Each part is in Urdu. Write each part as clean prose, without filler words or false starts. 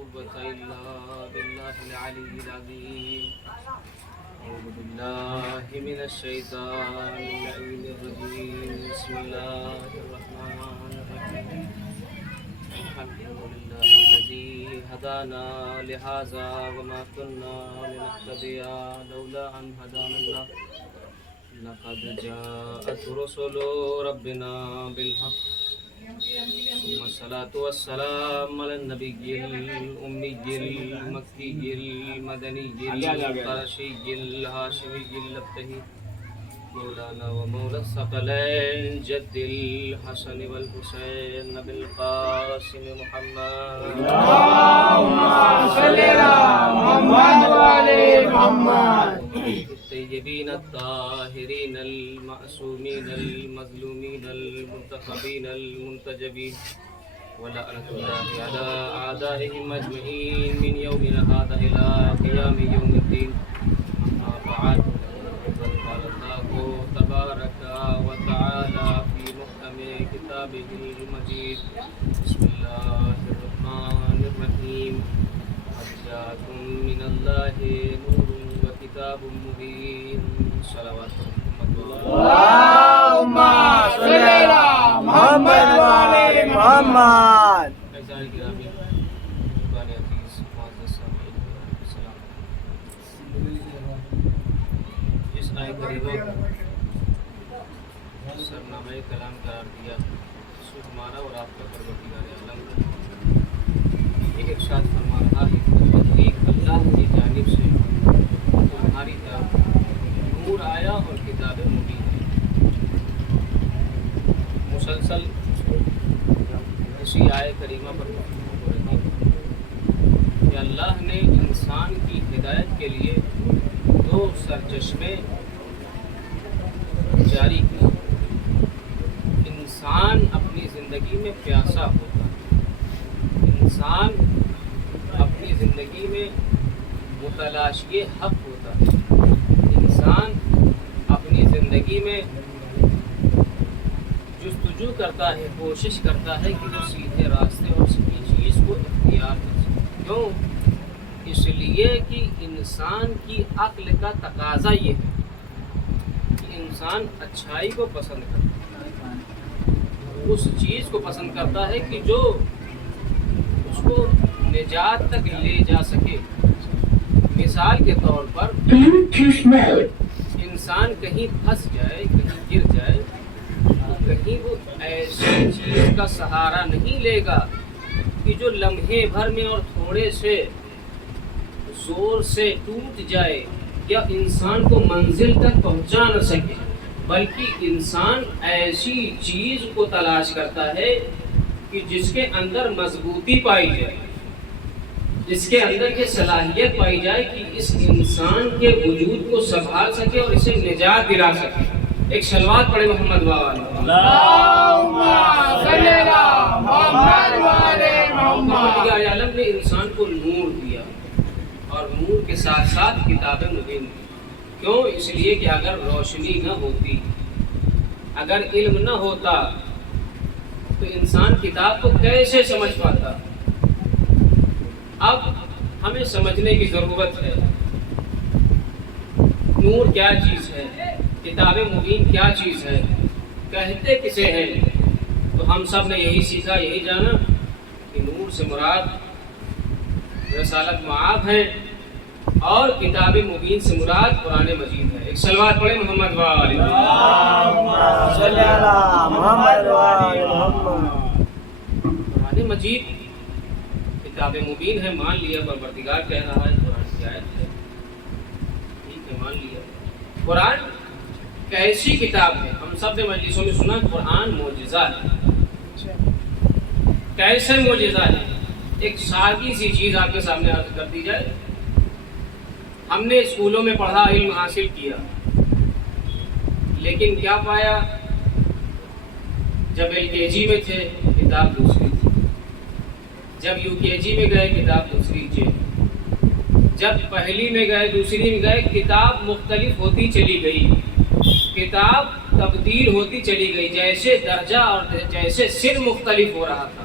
قوة إلا بالله العلي العظيم. أعوذ بالله من الشيطان اللعين الرجيم. بسم الله الرحمن الرحيم. الحمد لله الذي هدانا لهذا وما كنا لنهتدي لولا أن هدانا الله. لقد جاءت رسل ربنا بالحق. ثم الصلاة والسلام على النبي الأمي المكي المدني القرشي الهاشمي اللبتهي مولانا ومولى الثقلين جد الحسن والحسين نبي القاسم محمد. اللهم صل على محمد وعلى محمد. الطيبين الطاهرين المعصومين المظلومين المنتخبين المنتجبين ولعنة الله على أعدائهم أجمعين من يومنا هذا إلى قيام يوم الدين. أما بعد فقد قال الله تبارك وتعالى في محكم كتابه المجيد. بسم الله الرحمن الرحيم. قد جاءكم من الله نور وكتاب مبين. صلوات اللهم صل على محمد وعلى محمد. جس آئے کریمہ سرنامہ کلام قرار دیا سو ہمارا اور آپ کا پروردگار عالم ایک ارشاد فرما رہا ہے کہ اللہ کی جانب سے تمہاری طرف نور آیا اور کتاب مبین ہے. مسلسل اسی آئے کریمہ پر گفتگو ہو رہی ہے کہ اللہ نے انسان کی ہدایت کے لیے دو سرچشمے جاری کیے. انسان اپنی زندگی میں پیاسا ہوتا ہے. انسان اپنی زندگی میں متلاشی حق ہوتا ہے. انسان اپنی زندگی میں جستجو کرتا ہے, کوشش کرتا ہے کہ وہ سیدھے راستے اور سیدھی چیز کو اختیار کر سکے. کیوں؟ اس لیے کہ انسان کی عقل کا تقاضا یہ ہے کہ انسان اچھائی کو پسند کرتا ہے, اس چیز کو پسند کرتا ہے کہ جو اس کو نجات تک لے جا سکے. مثال کے طور پر انسان کہیں پھنس جائے, کہیں گر جائے تو کہیں وہ ایسی چیز کا سہارا نہیں لے گا کہ جو لمحے بھر میں اور تھوڑے سے زور سے ٹوٹ جائے یا انسان کو منزل تک پہنچا نہ سکے, بلکہ انسان ایسی چیز کو تلاش کرتا ہے کہ جس کے اندر مضبوطی پائی جائے, جس کے اندر یہ صلاحیت پائی جائے کہ اس انسان کے وجود کو سنبھال سکے اور اسے نجات دلا سکے. ایک صلوات پڑھے محمد والا. اللهم صل على محمد وعلى محمد. عالم نے انسان کو نور دیا اور نور کے ساتھ ساتھ کتاب مبین دی. کیوں؟ اس لیے کہ اگر روشنی نہ ہوتی, اگر علم نہ ہوتا تو انسان کتاب کو کیسے سمجھ پاتا. اب ہمیں سمجھنے کی ضرورت ہے نور کیا چیز ہے, کتاب مبین کیا چیز ہے, کہتے کسے ہیں. تو ہم سب نے یہی سیکھا, یہی جانا کہ نور سے مراد رسالت معاب ہے اور کتاب مبین سے مراد قرآن مجید ہے. ایک صلوات پڑھے محمد وعلی. اللهم صل على محمد وعلى محمد. قرآن مجید کتاب مبین ہے, مان لیا. پروردگار کہہ رہا ہے قرآن کی آیت ہے, ٹھیک ہے مان لیا. قرآن کیسی کتاب ہے؟ ہم سب نے مجلسوں میں سنا قرآن معجزہ ہے. کیسے معجزہ ہے؟ ایک سادی سی چیز آپ کے سامنے عرض کر دی جائے. ہم نے اسکولوں میں پڑھا, علم حاصل کیا, لیکن کیا پایا؟ جب LKG میں تھے کتاب دوسری تھی, جب UKG میں گئے کتاب دوسری تھی, جب پہلی میں گئے دوسری میں گئے کتاب مختلف ہوتی چلی گئی, کتاب تبدیل ہوتی چلی گئی, جیسے درجہ اور جیسے سن مختلف ہو رہا تھا.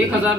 1000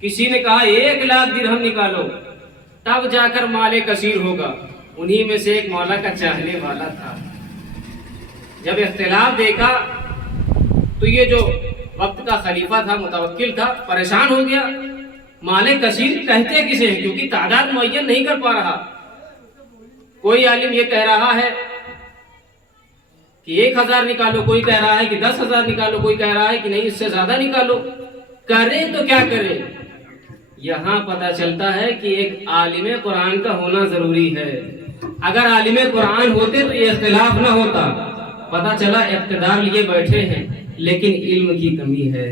کسی نے کہا 1,00,000 درہم نکالو تب جا کر مال کثیر ہوگا. انہی میں سے ایک مولا کا چاہنے والا تھا. جب اختلاف دیکھا تو یہ جو وقت کا خلیفہ تھا، متوکل تھا، پریشان ہو گیا. مال کثیر کہتے کسے ہیں؟ کیونکہ تعداد معین نہیں کر پا رہا. کوئی عالم یہ کہہ رہا ہے کہ 1,000 نکالو، کوئی کہہ رہا ہے کہ 10,000 نکالو، کوئی کہہ رہا ہے کہ نہیں اس سے زیادہ نکالو. کریں تو کیا کریں؟ یہاں پتہ چلتا ہے کہ ایک عالم قرآن کا ہونا ضروری ہے. اگر عالم قرآن ہوتے تو یہ اختلاف نہ ہوتا. پتہ چلا اقتدار لیے بیٹھے ہیں لیکن علم کی کمی ہے،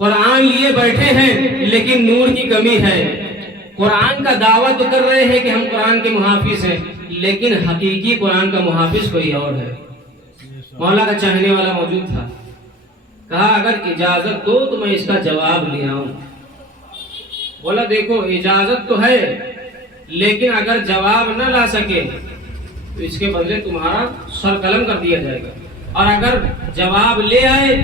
قرآن لیے بیٹھے ہیں لیکن نور کی کمی ہے. قرآن کا دعویٰ تو کر رہے ہیں کہ ہم قرآن کے محافظ ہیں، لیکن حقیقی قرآن کا محافظ کوئی اور ہے. مولا کا چاہنے والا موجود تھا. کہا اگر اجازت دو تو میں اس کا جواب لے آؤں. بولا دیکھو اجازت تو ہے لیکن اگر جواب نہ لا سکے تو اس کے بدلے تمہارا سر قلم کر دیا جائے گا، اور اگر جواب لے آئے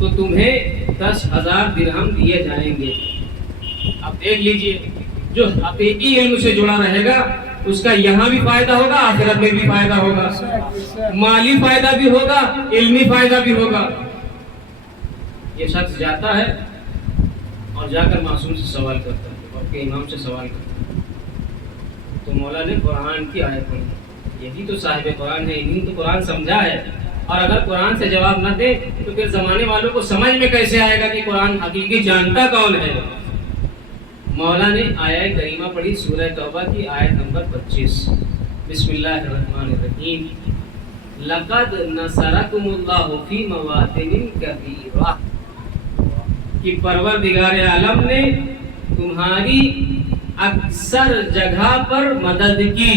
تو تمہیں 10,000 درہم دیے جائیں گے. اب دیکھ لیجئے، جو حقیقی علم سے جڑا رہے گا اس کا یہاں بھی فائدہ ہوگا، آخرت میں بھی فائدہ ہوگا، مالی فائدہ بھی ہوگا، علمی فائدہ بھی ہوگا. یہ شخص جاتا ہے اور جا کر معصوم سے سوال کرتا ہے اور کے امام سے سوال کرتا ہے. تو مولا نے قرآن کی آیت پڑھی. یہی تو صاحب قرآن ہے، انہیں تو قرآن سمجھا ہے. اور اگر قرآن سے جواب نہ دے تو پھر زمانے والوں کو سمجھ میں کیسے آئے گا کہ قرآن حقیقی جانتا کون ہے؟ مولا نے آیت کریمہ پڑھی، سورہ توبہ کی آیت نمبر 25. بسم اللہ الرحمن الرحیم. لقد نصرکم اللہ فی مواطن کثیرہ، کہ پروردگار عالم نے تمہاری اکثر جگہ پر مدد کی.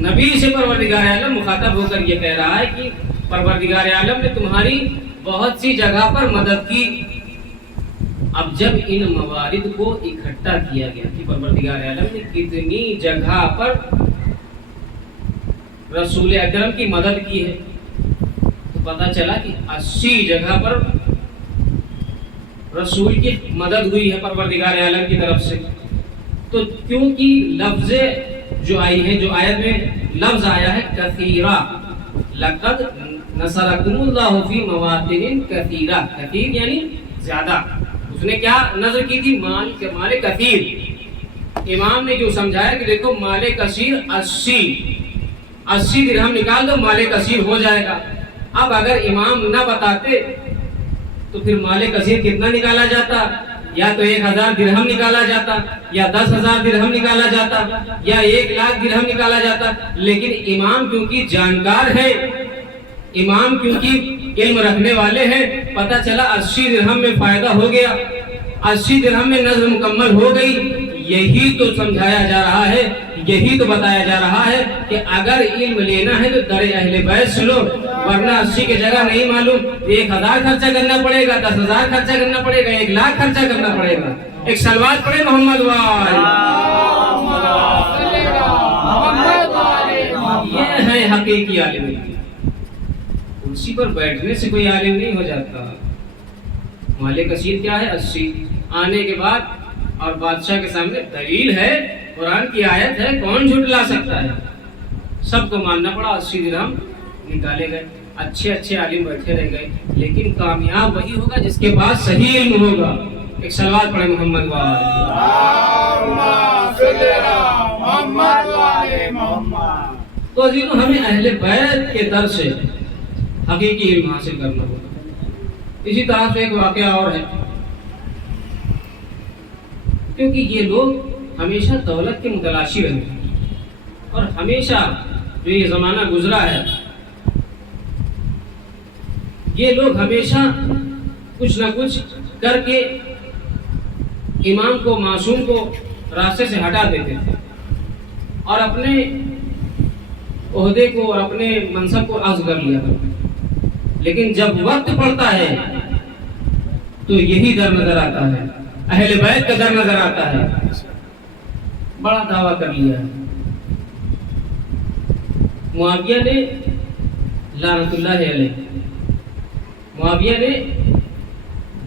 نبی سے پروردگار عالم مخاطب ہو کر یہ کہہ رہا ہے کہ پروردگار عالم نے تمہاری بہت سی جگہ پر مدد کی. اب جب ان موارد کو اکٹھا کیا گیا کہ پروردگار عالم نے کتنی جگہ پر رسول اکرم کی مدد کی ہے تو پتہ چلا کہ 80 جگہ پر رسول کی مدد ہوئی ہے پروردگار عالم کی طرف سے. تو کیونکہ لفظ جو آئی ہے، جو آیت میں لفظ آیا ہے کثیرہ، لقد نصرکم اللہ فی مواطن کثیرہ، کثیر یعنی زیادہ. اس نے کیا نظر کی تھی؟ مال کثیر. امام نے جو سمجھایا کہ دیکھو مال کثیر 80 درہم نکال دو، مال کثیر ہو جائے گا. اب اگر امام نہ بتاتے تو پھر مال کثیر کتنا نکالا جاتا؟ یا تو 1,000 درہم نکالا جاتا، یا 10,000 درہم نکالا جاتا، یا 1,00,000 درہم نکالا جاتا. لیکن امام کیونکہ جانکار ہے، امام کیونکہ علم رکھنے والے ہیں، پتہ چلا 80 درہم میں فائدہ ہو گیا، 80 درہم میں نظر مکمل ہو گئی. یہی تو سمجھایا جا رہا ہے، یہی تو بتایا جا رہا ہے کہ اگر علم لینا ہے تو در اہل بیت سے لو، ورنہ 80 کی جگہ نہیں معلوم 1,000 خرچہ کرنا پڑے گا، 10,000 خرچہ کرنا پڑے گا، 1,00,000 خرچہ کرنا پڑے گا. ایک سلوات پڑھے محمد وال. یہ ہے حقیقی عالم. کرسی پر بیٹھنے سے کوئی عالم نہیں ہو جاتا. مال کثیر کیا ہے؟ 80. آنے کے بعد اور بادشاہ کے سامنے دلیل ہے، قرآن کی آیت ہے، کون جھٹلا سکتا ہے؟ سب کو ماننا پڑا. 80 درہم نکالے گئے. اچھے عالم بیٹھے رہ گئے، لیکن کامیاب وہی ہوگا جس کے پاس صحیح علم ہوگا. ایک صلوات پڑھے محمد تو عزیزو، ہمیں اہل بیت کے در سے حقیقی علم حاصل کرنا ہوگا. اسی طرح سے ایک واقعہ اور ہے، کیونکہ یہ لوگ ہمیشہ دولت کے متلاشی رہے اور ہمیشہ جو یہ زمانہ گزرا ہے، یہ لوگ ہمیشہ کچھ نہ کچھ کر کے امام کو، معصوم کو راستے سے ہٹا دیتے تھے اور اپنے عہدے کو اور اپنے منصب کو عزم کر لیا کرتے. لیکن جب وقت پڑتا ہے تو یہی در نظر آتا ہے، اہل بیت کا در نظر آتا ہے. بڑا دعویٰ کر لیا ہے. معاویہ نے لعنت اللہ علیہ، معاویہ نے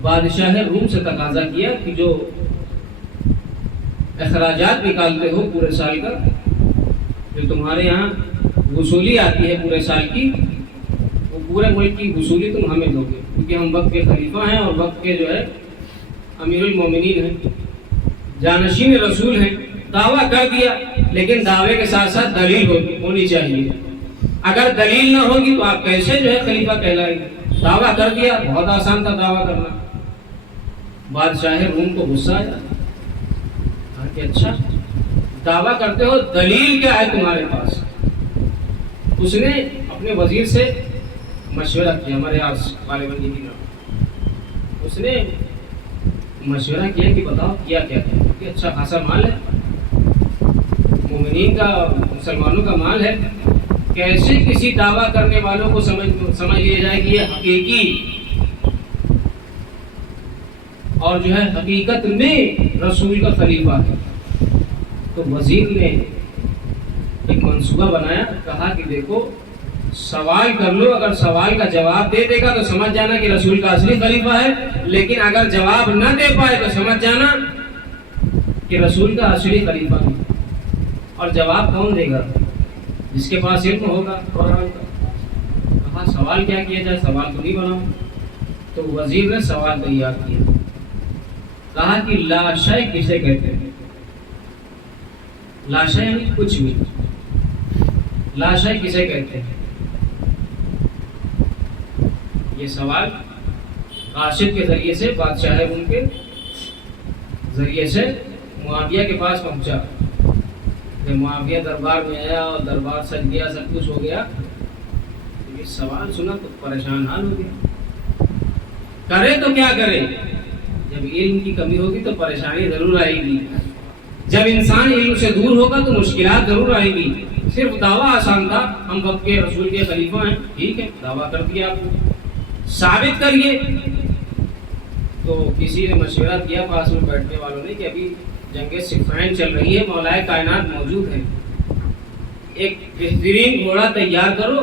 بادشاہ روم سے تقاضا کیا کہ جو اخراجات نکالتے ہو پورے سال کا، جو تمہارے یہاں وصولی آتی ہے پورے سال کی، وہ پورے ملک کی وصولی تم ہمیں دو گے، کیونکہ ہم وقت کے خلیفہ ہیں اور وقت کے جو ہے امیر المومنین ہیں، جانشین رسول ہیں۔ دعویٰ کر دیا، لیکن دعوے کے ساتھ ساتھ دلیل ہونی چاہیے۔ اگر دلیل نہ ہوگی تو آپ کیسے جو ہے خلیفہ کہلائیں گے؟ دعویٰ کر دیا، بہت آسان تھا دعویٰ کرنا۔ بادشاہ روم کو غصہ آیا کہ اچھا دعویٰ کرتے ہو، دلیل کیا ہے تمہارے پاس؟ اس نے اپنے وزیر سے مشورہ کیا، ہمارے آج غالباً یہ دن اس نے مشورہ کیا کہ بتاؤ کیا کیا ہے، کہ اچھا خاصا مال ہے، مومنین کا، مسلمانوں کا مال ہے، کیسے کسی دعویٰ کرنے والوں کو سمجھ لیا جائے کہ یہ حقیقی اور جو ہے حقیقت میں رسول کا خلیفہ ہے؟ تو وزیر نے ایک منصوبہ بنایا، کہا کہ دیکھو سوال کر لو، اگر سوال کا جواب دے دے گا تو سمجھ جانا کہ رسول کا اصلی خلیفہ ہے، لیکن اگر جواب نہ دے پائے تو سمجھ جانا کہ رسول کا اصلی خلیفہ ہے۔ اور جواب کون دے گا؟ جس کے پاس علم ہوگا قرآن کا۔ کہا سوال کیا کیا جائے، سوال تو نہیں بناؤ۔ تو وزیر نے سوال تیار کیا، کہا کہ لاشے کسے کہتے ہیں؟ لاشے یعنی کچھ بھی، لاشے کسے کہتے ہیں؟ یہ سوال قاصد کے ذریعے سے، بادشاہ روم کے ذریعے سے معاویہ کے پاس پہنچا۔ جب معاویہ دربار میں آیا اور دربار سج گیا، سب کچھ ہو گیا، یہ سوال سنا تو پریشان حال ہو گیا، کرے تو کیا کرے؟ جب علم کی کمی ہوگی تو پریشانی ضرور آئے گی، جب انسان علم سے دور ہوگا تو مشکلات ضرور آئے گی۔ صرف دعویٰ آسان تھا، ہم وقت کے رسول کے خلیفہ ہیں، ٹھیک ہے دعویٰ کر دیا، آپ کو ثابت کریے۔ تو کسی نے مشورہ کیا پاس میں بیٹھنے والوں نے کہ ابھی جنگ صفین چل رہی ہے، مولا کائنات موجود ہے، ایک بہترین گھوڑا تیار کرو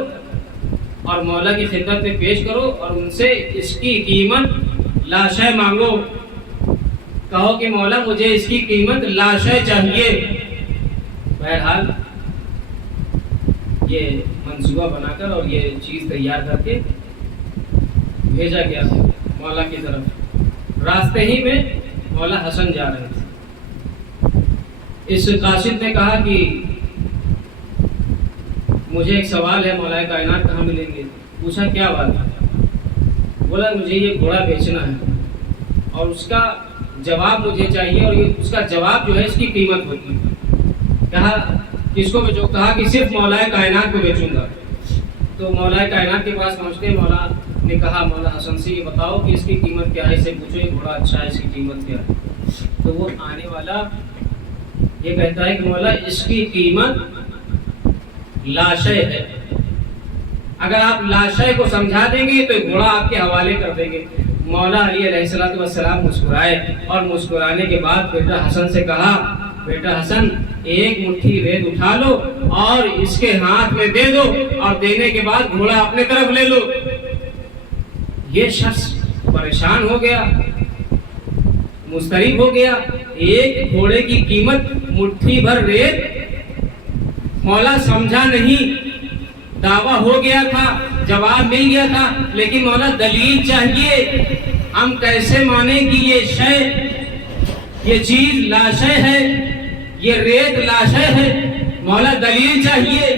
اور مولا کی خدمت میں پیش کرو اور ان سے اس کی قیمت لاشے مانگو، کہو کہ مولا مجھے اس کی قیمت لاشے چاہیے۔ بہرحال یہ منصوبہ بنا کر اور یہ چیز تیار کر کے بھیجا گیا مولا کی طرف۔ راستے ہی میں مولا حسن جا رہے تھے، اس قاصد نے کہا کہ مجھے ایک سوال ہے، مولا کائنات کہاں ملیں گے؟ پوچھا کیا بات ہے؟ بولا مجھے یہ گھوڑا بیچنا ہے اور اس کا جواب مجھے چاہیے، اور اس کا جواب جو ہے اس کی قیمت ہوتی ہے۔ کہا کس کو بیچو؟ کہا کہ صرف مولا کائنات کو بیچوں گا۔ تو مولا کائنات کے پاس پہنچتے مولا نے کہا مولا حسن سے یہ بتاؤ کہ اس کی قیمت کیا ہے، اسے پوچھو یہ گھوڑا اچھا ہے، اس کی قیمت کیا ہے؟ تو وہ آنے والا یہ کہتا ہے کہ مولا اس کی قیمت لاشے ہے، اگر آپ لاشے کو سمجھا دیں گے تو گھوڑا آپ کے حوالے کر دیں گے۔ مولا علی علیہ السلام مسکرائے اور مسکرانے کے بعد بیٹا حسن سے کہا بیٹا حسن ایک مٹھی ریت اٹھا لو اور اس کے ہاتھ میں دے دو، اور دینے کے بعد گھوڑا اپنے طرف لے لو۔ یہ شخص پریشان ہو گیا، مضطرب ہو گیا، ایک گھوڑے کی قیمت مٹھی بھر ریت، مولا سمجھا نہیں، دعویٰ ہو گیا تھا، جواب مل گیا تھا، لیکن مولا دلیل چاہیے، ہم کیسے مانیں کہ یہ شے، یہ چیز لاشے ہے، یہ ریت لاشے ہے، مولا دلیل چاہیے،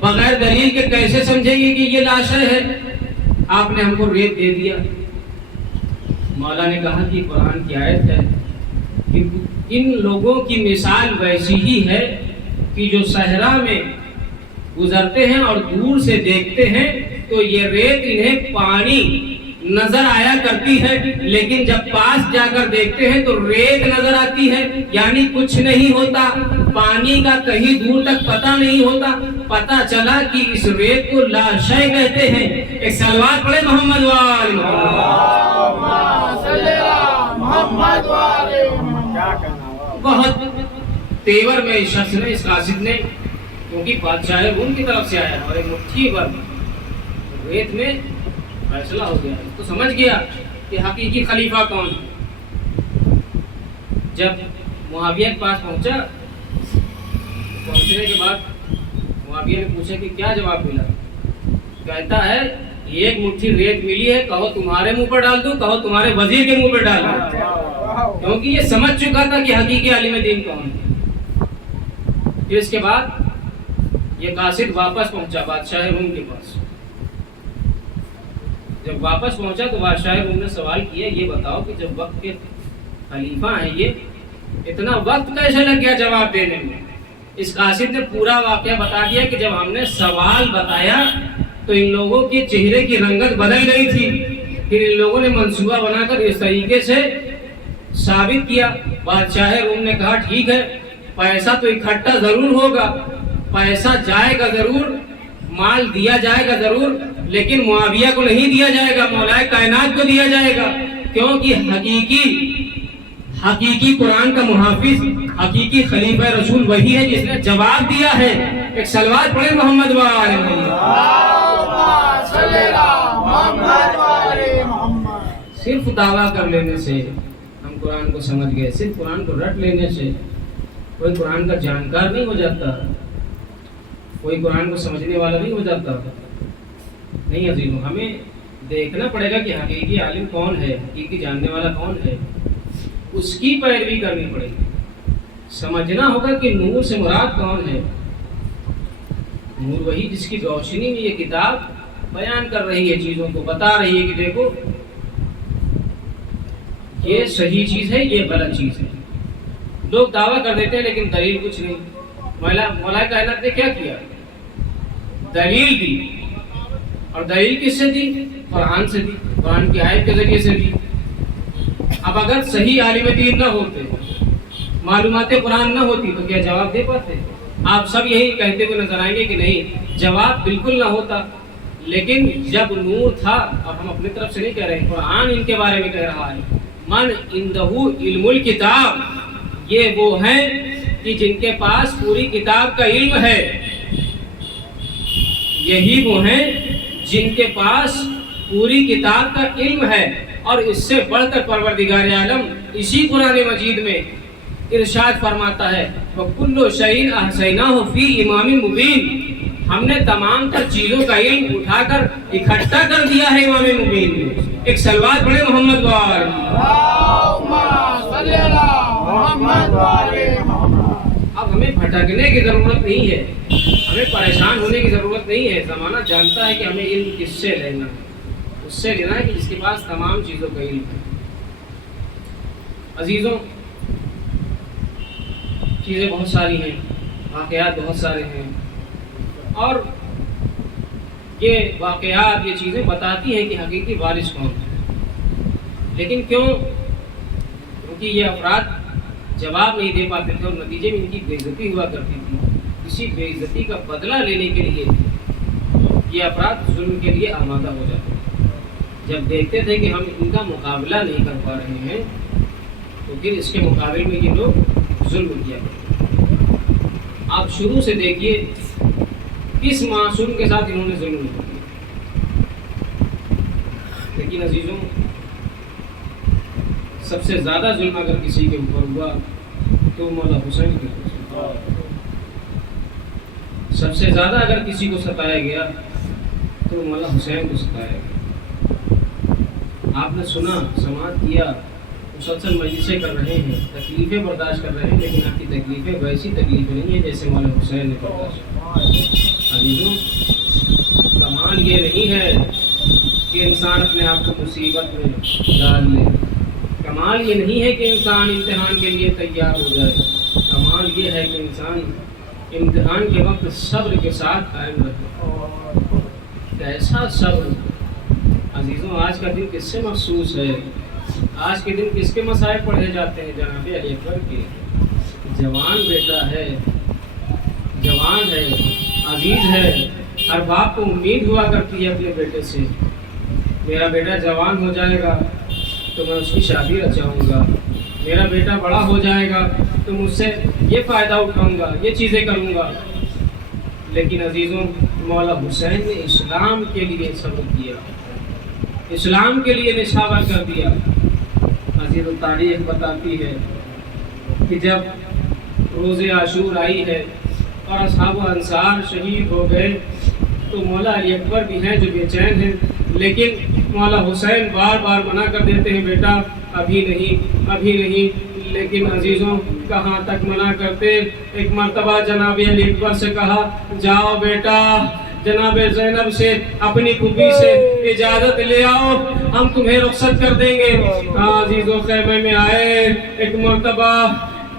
بغیر دلیل کے کیسے سمجھیں گے کہ یہ لاشے ہے؟ آپ نے ہم کو ریت دے دیا۔ مولا نے کہا کہ قرآن کی آیت ہے کہ ان لوگوں کی مثال ویسی ہی ہے کہ جو صحرا میں گزرتے ہیں اور دور سے دیکھتے ہیں تو یہ ریت انہیں پانی نظر آیا کرتی ہے، لیکن جب پاس جا کر دیکھتے ہیں تو ریت نظر آتی ہے، یعنی کچھ نہیں ہوتا، پانی کا کہیں دور تک پتہ نہیں ہوتا۔ پتہ چلا کہ اس ریت کو لاشے کہتے ہیں۔ ایک صلوات پڑھے محمد وآل محمد۔ بہت تیور میں اس شخص نے، اس قاصد نے، کیونکہ بادشاہ روم کی طرف سے آیا اور ایک مٹھی بھر ریت میں فیصلہ ہو گیا، تو سمجھ گیا کہ حقیقی خلیفہ کون ہے۔ جب معاویہ کے پاس پہنچا، پہنچنے کے بعد معاویہ نے پوچھا کہ کیا جواب ملا؟ کہتا ہے ایک مٹھی ریت ملی ہے، کہو تمہارے منہ پر ڈال دوں، کہو تمہارے وزیر کے منہ پر ڈال دوں، کیونکہ یہ سمجھ چکا تھا کہ حقیقی عالم دین کون ہے۔ پھر اس کے بعد یہ قاصد واپس پہنچا بادشاہ روم کے پاس۔ جب واپس پہنچا تو بادشاہ روم نے سوال کیا، یہ بتاؤ کہ جب وقت کے خلیفہ ہیں یہ اتنا وقت کیسے لگ گیا جواب دینے میں؟ اس قاصد نے پورا واقعہ بتا دیا کہ جب ہم نے سوال بتایا تو ان لوگوں کے چہرے کی رنگت بدل گئی تھی، پھر ان لوگوں نے منصوبہ بنا کر اس طریقے سے ثابت کیا۔ بادشاہ روم نے کہا ٹھیک ہے، پیسہ تو اکٹھا ضرور ہوگا، پیسہ جائے گا ضرور، مال دیا جائے گا ضرور، لیکن معاویہ کو نہیں دیا جائے گا، مولا کائنات کو دیا جائے گا، کیونکہ حقیقی قرآن کا محافظ، حقیقی خلیفہ رسول وہی ہے جس نے جواب دیا ہے۔ ایک صلوات پڑھیں محمد وآلہ محمد۔ صرف دعویٰ کر لینے سے ہم قرآن کو سمجھ گئے، صرف قرآن کو رٹ لینے سے کوئی قرآن کا جانکار نہیں ہو جاتا، کوئی قرآن کو سمجھنے والا نہیں ہو جاتا۔ نہیں عزیزوں، ہمیں دیکھنا پڑے گا کہ حقیقی عالم کون ہے، حقیقی جاننے والا کون ہے، اس کی پیروی کرنی پڑے گی۔ سمجھنا ہوگا کہ نور سے مراد کون ہے۔ نور وہی جس کی روشنی میں یہ کتاب بیان کر رہی ہے، چیزوں کو بتا رہی ہے کہ دیکھو یہ صحیح چیز ہے، یہ غلط چیز ہے۔ لوگ دعویٰ کر دیتے ہیں لیکن دلیل کچھ نہیں۔ مولا کائنات نے کیا کیا؟ دلیل دی، اور دلیل کس سے دی؟ قرآن سے دی، قرآن کی آیت کے ذریعے سے دی۔ اب اگر صحیح عالم دین نہ ہوتے، معلومات قرآن نہ ہوتی تو کیا جواب دے پاتے؟ آپ سب یہی کہتے ہوئے نظر آئیں گے کہ نہیں، جواب بالکل نہ ہوتا، لیکن جب نور تھا، اب ہم اپنی طرف سے نہیں کہہ رہے، قرآن ان کے بارے میں کہہ رہا ہے، من عندہ علم الکتاب، یہ وہ ہیں کہ جن کے پاس پوری کتاب کا علم ہے، یہی وہ ہیں جن کے پاس پوری کتاب کا علم ہے۔ اور اس سے بڑھ کر پروردگار عالم اسی قرآن مجید میں ارشاد فرماتا ہے وَكُلُّ شَيْءٍ أَحْصَيْنَاهُ فِي إِمَامٍ مُبِينٍ، ہم نے تمام تر چیزوں کا علم اٹھا کر اکٹھا کر دیا ہے امام مبین میں۔ ایک صلوات پڑھیں محمد وآلہ محمد۔ اب ہمیں بھٹکنے کی ضرورت نہیں ہے، ہمیں پریشان ہونے کی ضرورت نہیں ہے۔ زمانہ جانتا ہے کہ ہمیں علم کس سے لینا ہے، اس سے لینا ہے کہ جس کے پاس تمام چیزوں کا علم ہے۔ عزیزوں، چیزیں بہت ساری ہیں، واقعات بہت سارے ہیں، اور یہ واقعات، یہ چیزیں بتاتی ہیں کہ حقیقی وارث کون ہے۔ لیکن کیوں؟ کیونکہ یہ افراد جواب نہیں دے پاتے تھے اور نتیجے میں ان کی بے عزتی ہوا کرتی تھی۔ اسی بے عزتی کا بدلہ لینے کے لیے یہ افراد ظلم کے لیے آمادہ ہو جاتے تھے۔ جب دیکھتے تھے کہ ہم ان کا مقابلہ نہیں کر پا رہے ہیں تو پھر اس کے مقابل میں یہ لوگ ظلم کیا کرتے۔ آپ شروع سے دیکھیے کس معصوم کے ساتھ انہوں نے ظلم کیا۔ لیکن عزیزوں، سب سے زیادہ ظلم اگر کسی کے اوپر ہوا تو مولا حسین کے اوپر، سب سے زیادہ اگر کسی کو ستایا گیا تو مولا حسین کو ستایا گیا۔ آپ نے سنا، سماعت کیا، مسلسل مجلسیں کر رہے ہیں، تکلیفیں برداشت کر رہے ہیں، لیکن آپ کی تکلیفیں ویسی تکلیفیں نہیں ہیں جیسے مولا حسین نے برداشت کی۔ عزیزوں، کمال یہ نہیں ہے کہ انسان اپنے آپ کو مصیبت میں ڈال لے، کمال یہ نہیں ہے کہ انسان امتحان کے لیے تیار ہو جائے، کمال یہ ہے کہ انسان امتحان کے وقت صبر کے ساتھ قائم رہے۔ کیسا صبر عزیزوں! آج کا دن کس سے مخصوص ہے؟ آج کے دن کس کے مسائل پڑھے جاتے ہیں؟ جناب علی اکبر کے جوان بیٹا ہے، جوان ہے، عزیز ہے، ہر باپ کو امید ہوا کرتی ہے اپنے بیٹے سے، میرا بیٹا جوان ہو جائے گا تو میں اس کی شادی رچاؤں گا، میرا بیٹا بڑا ہو جائے گا تو مجھ سے یہ فائدہ اٹھاؤں گا، یہ چیزیں کروں گا۔ لیکن عزیزوں، مولا حسین نے اسلام کے لیے صبر کیا، اسلام کے لیے نشاور کر دیا۔ عزیز تاریخ بتاتی ہے کہ جب روز عاشور آئی ہے اور اصحاب و انصار شہید ہو گئے تو مولا علی اکبر بھی ہیں جو بے چین ہیں، لیکن مولا حسین بار بار منع کر دیتے ہیں، بیٹا ابھی نہیں ابھی نہیں۔ لیکن عزیزوں کہاں تک منع کرتے۔ ایک مرتبہ جناب علی اکبر سے کہا، جاؤ بیٹا جناب زینب سے اپنی پھوپھی سے اجازت لے آؤ، ہم تمہیں رخصت کر دیں گے۔ عزیزوں خیمے میں آئے، ایک مرتبہ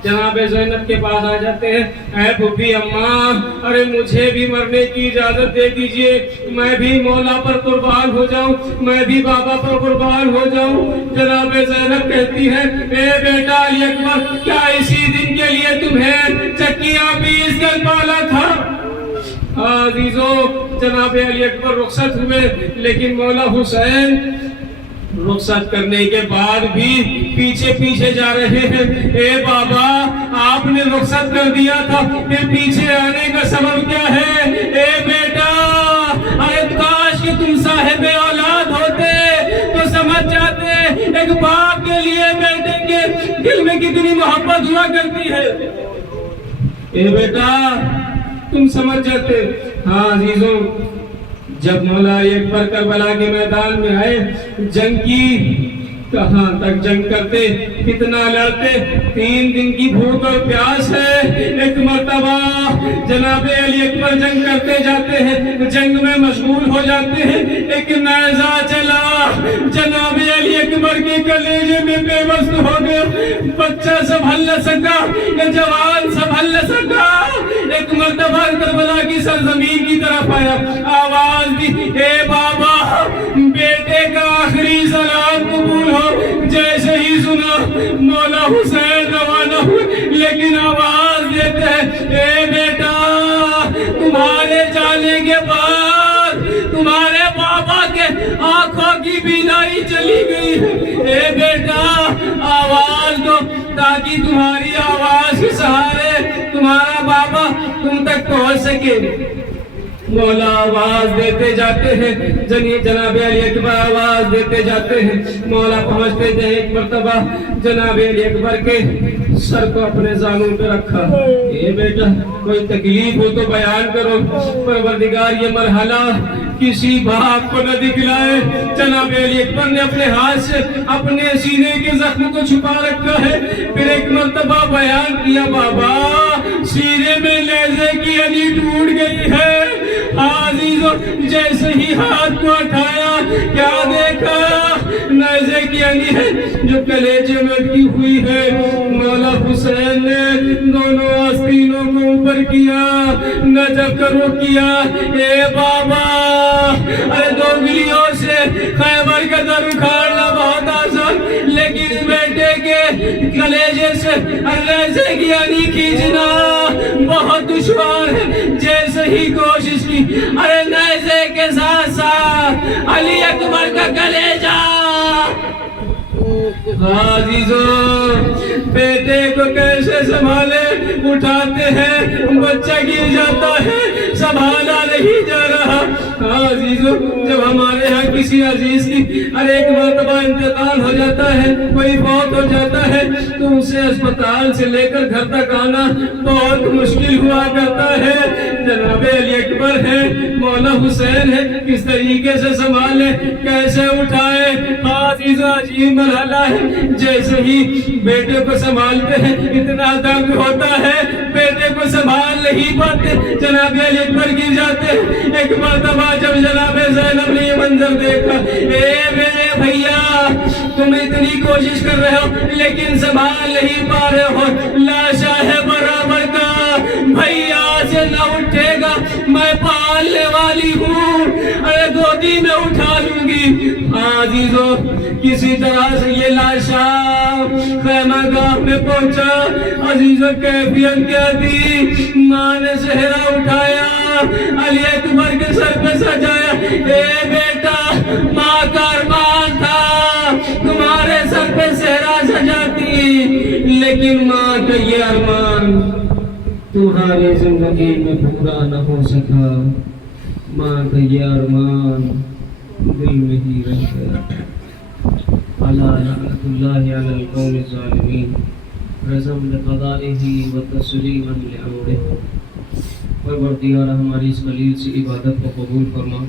جناب زینب کے پاس آ جاتے ہیں، اے پھوپھی اماں، ارے مجھے بھی مرنے کی اجازت دے دیجئے، میں بھی مولا پر قربان ہو جاؤں، میں بھی بابا پر قربان ہو جاؤں۔ جناب زینب کہتی ہے، اے بیٹا علی اکبر، کیا اسی دن کے لیے تمہیں چکیاں پیس کر پالا تھا؟ عزیزوں جناب علی اکبر رخصت ہوئے، لیکن مولا حسین رخصت کرنے کے بعد بھی پیچھے پیچھے جا رہے ہیں۔ اے بابا آپ نے رخصت کر دیا تھا، پھر پیچھے آنے کا سبب کیا ہے؟ اے بیٹا ارے کاش کہ تم صاحب اولاد ہوتے تو سمجھ جاتے ایک باپ کے لیے بیٹے کے دل میں کتنی محبت ہوا کرتی ہے۔ اے بیٹا تم سمجھ جاتے۔ ہاں عزیزوں جب مولا علی اکبر کربلا کے میدان میں آئے، جنگ کی کہاں تک جنگ کرتے، کتنا لڑتے، 3 دن کی بھوک اور پیاس ہے۔ ایک مرتبہ جناب علی اکبر جنگ کرتے جاتے ہیں، جنگ میں مشغول ہو جاتے ہیں، ایک نیزہ چلا جناب علی اکبر کے کلیجے میں پیوست ہو گیا۔ بچہ سنبھل نہ سکا، جوان سنبھل نہ سکا، ایک مرتبہ کربلا کی سرزمین کی طرف آیا، آواز دی، اے بابا بیٹے کا آخری سلام قبول ہو۔ جیسے ہی سنا مولا حسین روانہ ہوئے، لیکن آواز دیتے ہیں، اے بیٹا تمہارے جانے کے بعد تمہارے بابا کے آنکھوں کی بینائی چلی گئی ہے۔ اے بیٹا آواز دو تاکہ تمہاری آواز کے سہارے تمہارا بابا تم تک پہنچ سکے۔ مولا آواز دیتے جاتے ہیں، جناب علی اکبر آواز دیتے جاتے ہیں، مولا پہنچتے جائیں۔ ایک مرتبہ جناب علی اکبر کے سر کو اپنے زانوں پہ رکھا، اے بیٹا کوئی تکلیف ہو تو بیان کرو، پروردگار یہ مرحلہ کسی باپ کو نہ دکھلائے۔ جناب علی اکبر نے اپنے ہاتھ سے اپنے سینے کے زخم کو چھپا رکھا ہے، پھر ایک مرتبہ بیان کیا، بابا سینے میں نیزے کی علی ٹوٹ گئی ہے۔ عزیزو جیسے ہی ہاتھ کو اٹھایا، کیا دیکھا؟ نیزے کی علی ہے جو کلیجے میں اٹکی ہوئی ہے۔ مولا حسین نے دونوں آستینوں کو اوپر کیا، نجف کرو کیا، اے بابا ارے 2 انگلیوں سے خیبر کا در اکھاڑنا بہت آسان، لیکن بیٹے کے کلیجے سے نیزے کی علی کھینچنا بہت دشوار ہے۔ جیسے ہی کوشش کی، ارے نیزے کے ساتھ ساتھ علی اکبر کا کلیجہ۔ عزیزو بیٹے کو کیسے سنبھالے، اٹھاتے ہیں بچہ گر جاتا ہے، سنبھالا نہیں جا رہا۔ عزیزو جب ہمارے ہاں کسی عزیز کی ایک مرتبہ انتقال ہو جاتا ہے، کوئی فوت ہو جاتا ہے، تو اسے اسپتال سے لے کر گھر تک آنا بہت مشکل ہوا کرتا ہے۔ جناب علی اکبر ہے، مولا حسین ہے، کس طریقے سے سنبھالے، کیسے اٹھائے؟ عزیزو عجیب مرحلہ ہے۔ جیسے ہی بیٹے کو سنبھالتے ہیں اتنا درد ہوتا ہے، بیٹے کو سنبھال نہیں پاتے، جناب علی اکبر گر جاتے۔ ایک مرتبہ جب جناب زینب نے یہ منظر دیکھا، اے میرے بھیا تم اتنی کوشش کر رہے ہو لیکن سنبھال نہیں پا رہے ہو، لاشا ہے برابر کا، بھیا سے نہ اٹھے گا، میں پالنے والی ہوں، ارے گودی میں اٹھا لوں گی۔ عزیزو کسی طرح سے یہ لاشا خیمہ گاہ میں پہنچا۔ عزیزو کیفیت کیا تھی؟ ماں نے صحرا اٹھایا، علی اکبر کے سر پہ سجایا، اے بیٹا ماں کا ارمان تھا تمہارے سر پہ صحرا سجاتی، لیکن ماں کا یہ ارمان تمہاری زندگی میں پورا نہ ہو سکا۔ ماں کا یہ ارمان دل میں ہی رہ گیا. الا لعنت اللہ علی القوم الظالمین رزم لقضائہ و تسلیما لامرہ. پروردگار ہماری اس قلیل سی عبادت کو قبول فرما.